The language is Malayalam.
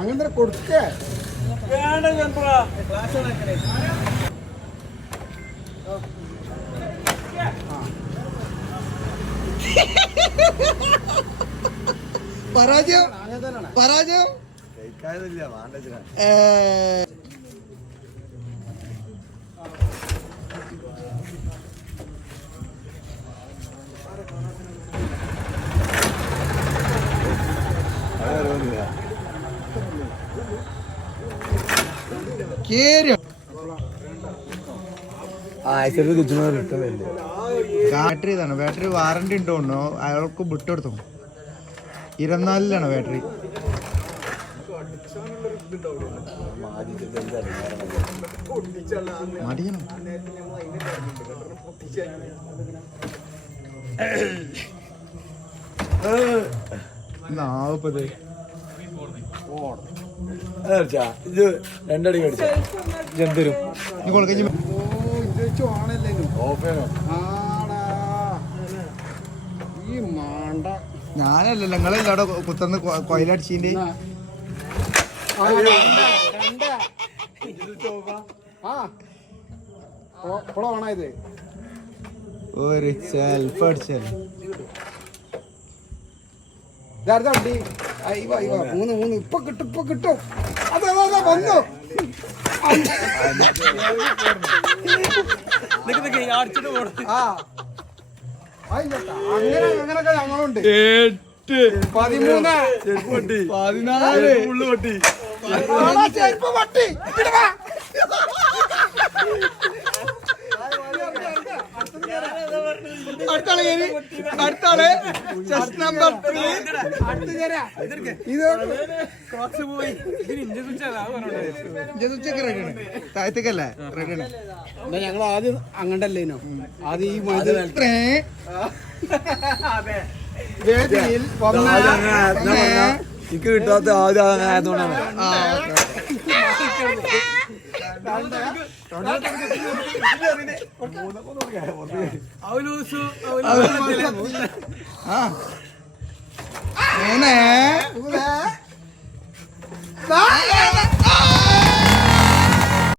അങ്ങനെ കൊടുക്കേ പരാജയം പരാജയം ബാറ്ററി ഇതാണ്. ബാറ്ററി വാറണ്ടി ഉണ്ടോ അയാൾക്ക് വിട്ടെടുത്തു. 24 ബാറ്ററി. മടിയണം 40. ഇത് രണ്ടടി കടിച്ചു ഈ മാണ്ട ഞാനല്ലല്ലോ നിങ്ങളല്ല അവിടെ കുത്തന്ന് കൊയിലടിച്ചിന്റെ. ഓണായത് ഒരു സെൽഫ് അടിച്ചാൽ മൂന്ന് ഇപ്പൊ കിട്ടും അതെ വന്നു അങ്ങനൊക്കെ ഞങ്ങളുണ്ട്. 13 14 ഉള്ളുപൊട്ടി അടുത്താള് ചെസ്റ്റ് നമ്പർ 3. താഴത്തേക്കല്ലേ റെഡിയാണ്. ഞങ്ങൾ ആദ്യം അങ്ങണ്ടല്ലേനോ ആദ്യം ഈ വേദിയിൽ എനിക്ക് കിട്ടാത്ത ആദ്യം ആയതുകൊണ്ടാണ്. ആ